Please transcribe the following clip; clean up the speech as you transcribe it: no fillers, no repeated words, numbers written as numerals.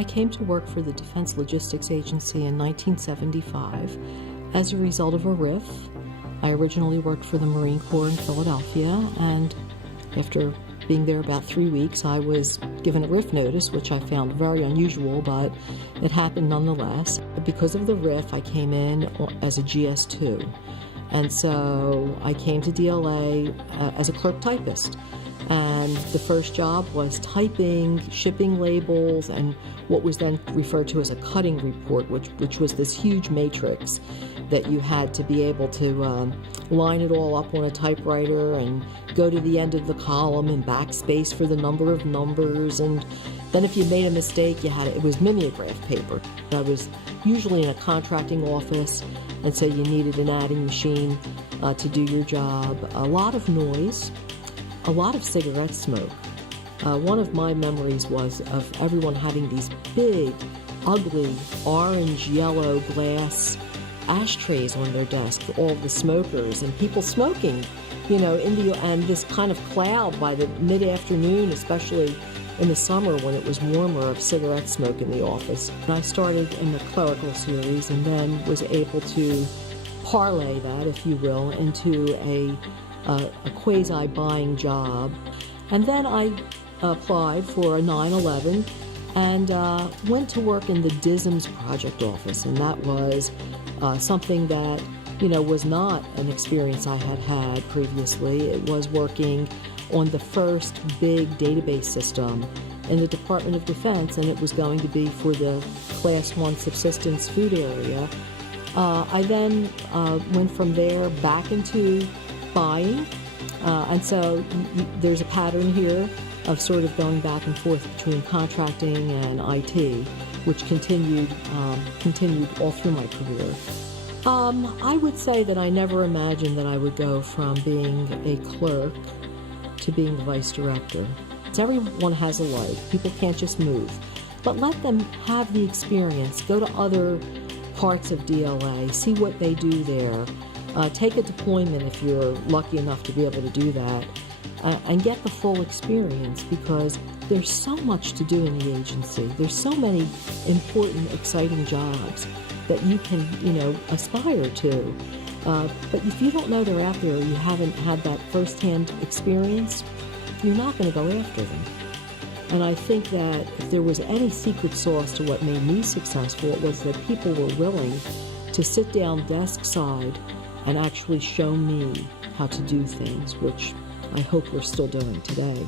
I came to work for the Defense Logistics Agency in 1975 as a result of a RIF. I originally worked for the Marine Corps in Philadelphia, and after being there about 3 weeks, I was given a RIF notice, which I found very unusual, but it happened nonetheless. Because of the RIF, I came in as a GS2. And so I came to DLA as a clerk typist. And the first job was typing, shipping labels, and what was then referred to as a cutting report, which was this huge matrix that you had to be able to line it all up on a typewriter and go to the end of the column and backspace for the number of numbers. And then if you made a mistake, it was mimeograph paper. I was usually in a contracting office, and so you needed an adding machine to do your job. A lot of noise. A lot of cigarette smoke. One of my memories was of everyone having these big, ugly, orange-yellow glass ashtrays on their desk, all the smokers, and people smoking, and this kind of cloud by the mid-afternoon, especially in the summer when it was warmer, of cigarette smoke in the office. And I started in the clerical series and then was able to parlay that, if you will, into a quasi-buying job. And then I applied for a 9/11 and went to work in the DISM's project office, and that was something that was not an experience I had had previously. It was working on the first big database system in the Department of Defense, and it was going to be for the Class 1 subsistence food area. I then went from there back into buying, and so there's a pattern here of sort of going back and forth between contracting and IT, which continued all through my career. I would say that I never imagined that I would go from being a clerk to being the vice director. Everyone has a life. People can't just move. But let them have the experience. Go to other parts of DLA. See what they do there. Take a deployment if you're lucky enough to be able to do that. And get the full experience, because there's so much to do in the agency. There's so many important, exciting jobs that you can, aspire to. But if you don't know they're out there, or you haven't had that firsthand experience, you're not going to go after them. And I think that if there was any secret sauce to what made me successful, it was that people were willing to sit down desk side and actually show me how to do things, which I hope we're still doing today.